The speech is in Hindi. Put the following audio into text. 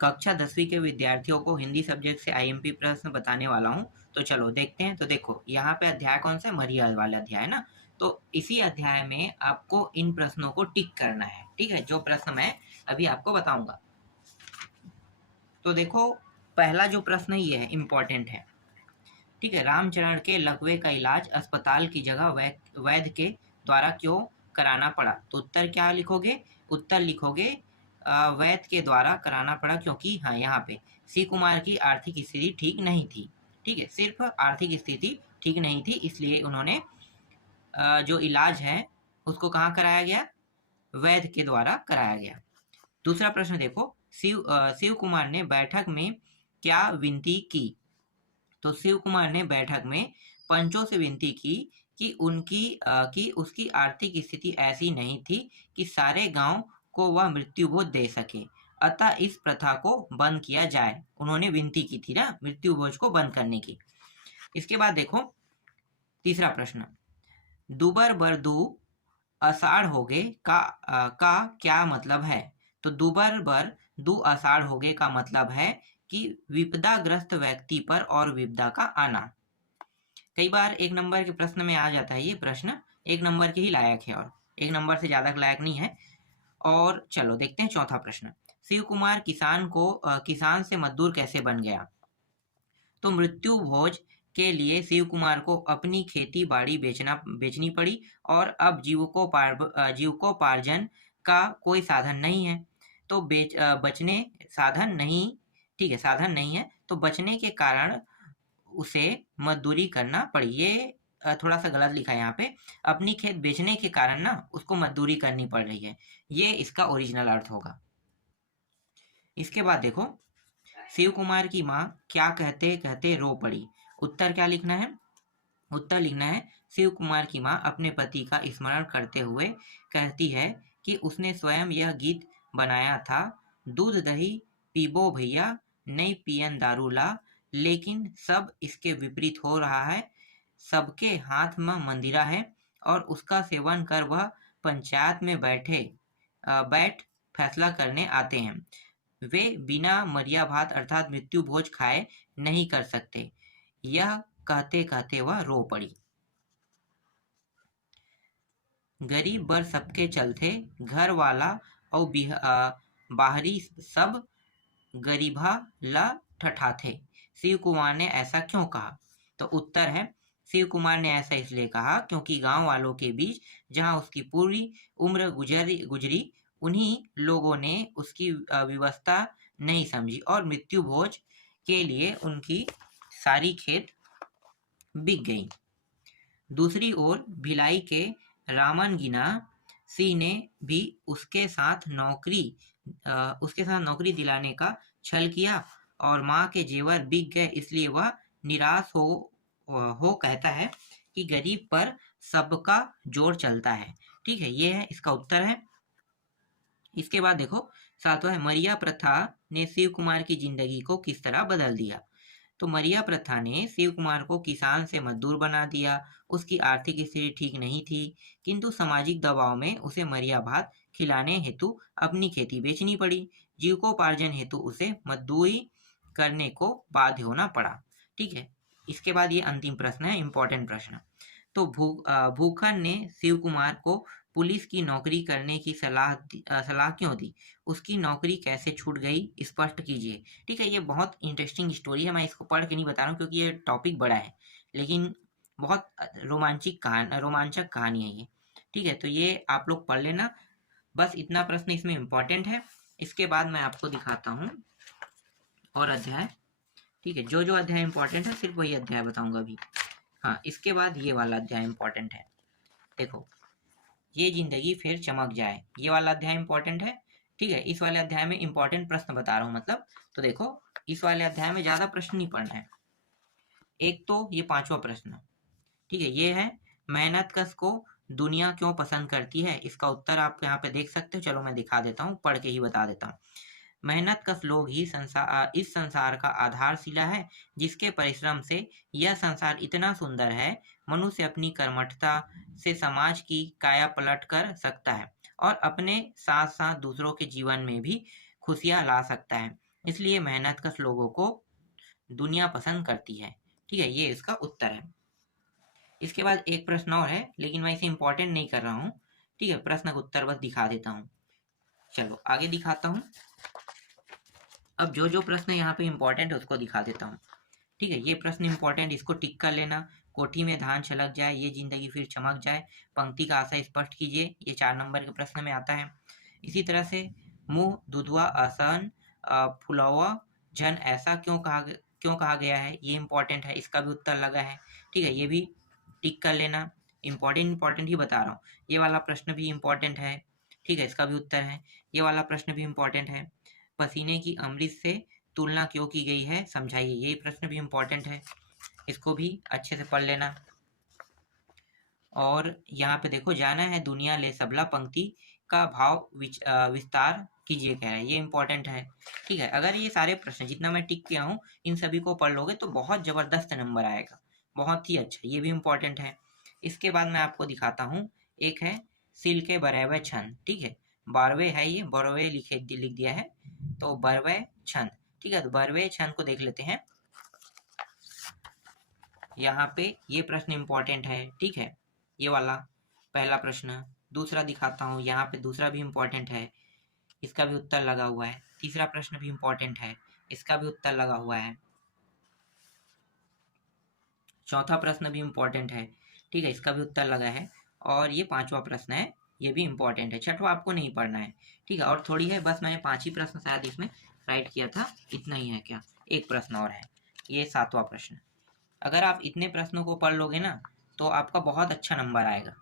कक्षा 10वीं के विद्यार्थियों को हिंदी सब्जेक्ट से आईएमपी प्रश्न बताने वाला हूँ। तो चलो देखते हैं। तो देखो यहाँ पे अध्याय कौन सा है? मरिया वाला अध्याय है ना। तो इसी अध्याय में आपको इन प्रश्नों को टिक करना है, ठीक है, जो प्रश्न मैं अभी आपको बताऊंगा। तो देखो पहला जो प्रश्न है ये है, इम्पोर्टेंट है, ठीक है। रामचरण के लकवे का इलाज अस्पताल की जगह वैद्य के द्वारा क्यों कराना पड़ा? तो उत्तर क्या लिखोगे? उत्तर लिखोगे वैद्य के द्वारा कराना पड़ा क्योंकि, हाँ, यहाँ पे सी कुमार की आर्थिक स्थिति ठीक नहीं थी, ठीक है, सिर्फ आर्थिक स्थिति ठीक नहीं थी, इसलिए उन्होंने जो इलाज है उसको कहाँ कराया गया? वैद्य के द्वारा कराया गया। दूसरा प्रश्न देखो, शिव कुमार ने बैठक में क्या विनती की? तो शिव कुमार ने बैठक में पंचों से विनती की कि उसकी आर्थिक स्थिति ऐसी नहीं थी कि सारे गांव को वह मृत्यु भोज दे सके, अतः इस प्रथा को बंद किया जाए। उन्होंने विनती की थी ना मृत्यु भोज को बंद करने की। इसके बाद देखो तीसरा प्रश्न, दुबर बरदू आषाढ़ होगे का क्या मतलब है? तो दुबर बर दू आषाढ़ होगे का मतलब है कि विपदाग्रस्त व्यक्ति पर और विपदा का आना। कई बार एक नंबर के प्रश्न में आ जाता है ये प्रश्न, एक नंबर के ही लायक है और एक नंबर से ज्यादा लायक नहीं है। और चलो देखते हैं चौथा प्रश्न, शिव कुमार किसान से मजदूर कैसे बन गया? तो मृत्यु भोज के लिए शिव कुमार को अपनी खेती बाड़ी बेचनी पड़ी और अब जीविकोपार्जन का कोई साधन नहीं है, तो बचने साधन नहीं, ठीक है, साधन नहीं है, तो बचने के कारण उसे मजदूरी करना पड़ी। ये थोड़ा सा गलत लिखा है यहाँ पे, अपनी खेत बेचने के कारण ना उसको मजदूरी करनी पड़ रही है, ये इसका ओरिजिनल अर्थ होगा। इसके बाद देखो, शिव कुमार की माँ क्या कहते कहते रो पड़ी? उत्तर क्या लिखना है? उत्तर लिखना है, शिव कुमार की माँ अपने पति का स्मरण करते हुए कहती है कि उसने स्वयं यह गीत बनाया था, दूध दही पीबो भैया, नहीं पियन दारू ला, लेकिन सब इसके विपरीत हो रहा है, सबके हाथ में मंदिरा है और उसका सेवन कर वह पंचायत में बैठ फैसला करने आते हैं। वे बिना मरिया भात अर्थात मृत्यु भोज खाए नहीं कर सकते। यह कहते कहते वह रो पड़ी। गरीब बर सबके चलते, घर वाला और बाहरी सब गरीबा ला ठठाथे। शिव कुमार ने ऐसा क्यों कहा? तो उत्तर है, शिव कुमार ने ऐसा इसलिए कहा क्योंकि गांव वालों के बीच जहां उसकी पूरी उम्र गुजरी उन्हीं लोगों ने उसकी व्यवस्था नहीं समझी और मृत्यु भोज के लिए उनकी सारी खेत बिक गई। दूसरी ओर भिलाई के रामनगीना सिंह ने भी उसके साथ नौकरी दिलाने का छल किया और माँ के जेवर बिक गए, इसलिए वह निराश हो कहता है कि गरीब पर सबका जोर चलता है। ठीक है, ये है इसका उत्तर है। इसके बाद देखो सातवां है, मरिया प्रथा ने शिव कुमार की जिंदगी को किस तरह बदल दिया? तो मरिया प्रथा ने शिव कुमार को किसान से मजदूर बना दिया। उसकी आर्थिक स्थिति ठीक नहीं थी, किंतु सामाजिक दबाव में उसे मरिया भात खिलाने हेतु अपनी खेती बेचनी पड़ी। जीविकोपार्जन हेतु उसे मजदूरी करने को बाध्य होना पड़ा। ठीक है, इसके बाद ये अंतिम प्रश्न है, इंपॉर्टेंट प्रश्न। तो भूखन ने शिव कुमार को पुलिस की नौकरी करने की सलाह क्यों दी? उसकी नौकरी कैसे छूट गई, स्पष्ट कीजिए। ठीक है, ये बहुत इंटरेस्टिंग स्टोरी है, मैं इसको पढ़ के नहीं बता रहा हूँ क्योंकि ये टॉपिक बड़ा है, लेकिन बहुत रोमांचक कहानी है ये। ठीक है, तो ये आप लोग पढ़ लेना, बस इतना प्रश्न इसमें इंपॉर्टेंट है। इसके बाद मैं आपको दिखाता हूँ और अध्याय। ठीक है, जो जो अध्याय इंपॉर्टेंट है सिर्फ वही अध्याय बताऊंगा अभी। हाँ, इसके बाद ये वाला अध्याय इंपॉर्टेंट है। देखो, ये जिंदगी फिर चमक जाए, ये वाला अध्याय इंपॉर्टेंट है। ठीक है, इस वाले अध्याय में इंपॉर्टेंट प्रश्न बता रहा हूँ, मतलब तो देखो इस वाले अध्याय में ज्यादा प्रश्न नहीं पढ़ना है। एक तो ये पांचवा प्रश्न, ठीक है, ये है, मेहनत कश को दुनिया क्यों पसंद करती है? इसका उत्तर आप यहाँ पे देख सकते हो। चलो मैं दिखा देता हूँ, पढ़ के ही बता देता हूँ। मेहनत कश लोग ही इस संसार का आधारशिला है, जिसके परिश्रम से यह संसार इतना सुंदर है। मनुष्य अपनी कर्मठता से समाज की काया पलट कर सकता है और अपने साथ साथ दूसरों के जीवन में भी खुशियां ला सकता है। इसलिए मेहनतकश लोगों को दुनिया पसंद करती है। ठीक है, ये इसका उत्तर है। इसके बाद एक प्रश्न और है, लेकिन मैं इसे इंपॉर्टेंट नहीं कर रहा हूँ। ठीक है, प्रश्न का उत्तर बस दिखा देता हूँ। चलो आगे दिखाता हूँ। अब जो जो प्रश्न यहाँ पे इंपॉर्टेंट है उसको दिखा देता हूँ। ठीक है, ये प्रश्न इंपॉर्टेंट, इसको टिक कर लेना। कोठी में धान छलक जाए, ये जिंदगी फिर चमक जाए, पंक्ति का आशय स्पष्ट कीजिए, ये 4 नंबर के प्रश्न में आता है। इसी तरह से मुंह दुधवा असहन फुलवा जन ऐसा क्यों कहा गया है, ये इंपॉर्टेंट है, इसका भी उत्तर लगा है। ठीक है, ये भी टिक कर लेना। इंपॉर्टेंट ही बता रहा हूँ। ये वाला प्रश्न भी इंपॉर्टेंट है। ठीक है, इसका भी उत्तर है। ये वाला प्रश्न भी इंपॉर्टेंट है। पसीने की अमृत से तुलना क्यों की गई है, समझाइए, ये प्रश्न भी इंपॉर्टेंट है, इसको भी अच्छे से पढ़ लेना। और यहाँ पे देखो, जाना है दुनिया ले सबला, पंक्ति का भाव विस्तार कीजिए कह रहा है, ये इंपॉर्टेंट है। ठीक है, अगर ये सारे प्रश्न जितना मैं टिक किया हूँ इन सभी को पढ़ लोगे तो बहुत जबरदस्त नंबर आएगा, बहुत ही अच्छा, ये भी इंपॉर्टेंट है। इसके बाद मैं आपको दिखाता हूँ, एक है सिल के बरहवे छंद। ठीक है, 12वें है, ये बरवे लिख दिया है, तो बरवे छंद। ठीक है, तो बरवे छंद को देख लेते हैं। यहाँ पे ये प्रश्न इंपॉर्टेंट है। ठीक है, ये वाला पहला प्रश्न। दूसरा दिखाता हूँ, यहाँ पे दूसरा भी इंपॉर्टेंट है, इसका भी उत्तर लगा हुआ है। तीसरा प्रश्न भी इंपॉर्टेंट है, इसका भी उत्तर लगा हुआ है। चौथा प्रश्न भी इंपॉर्टेंट है। ठीक है, इसका भी उत्तर लगा है। और ये 5वां प्रश्न है, ये भी इंपॉर्टेंट है। 6वां आपको नहीं पढ़ना है। ठीक है, और थोड़ी है, बस मैंने 5 ही प्रश्न शायद इसमें राइट किया था, इतना ही है क्या, एक प्रश्न और है, ये 7वां प्रश्न। अगर आप इतने प्रश्नों को पढ़ लोगे ना तो आपका बहुत अच्छा नंबर आएगा।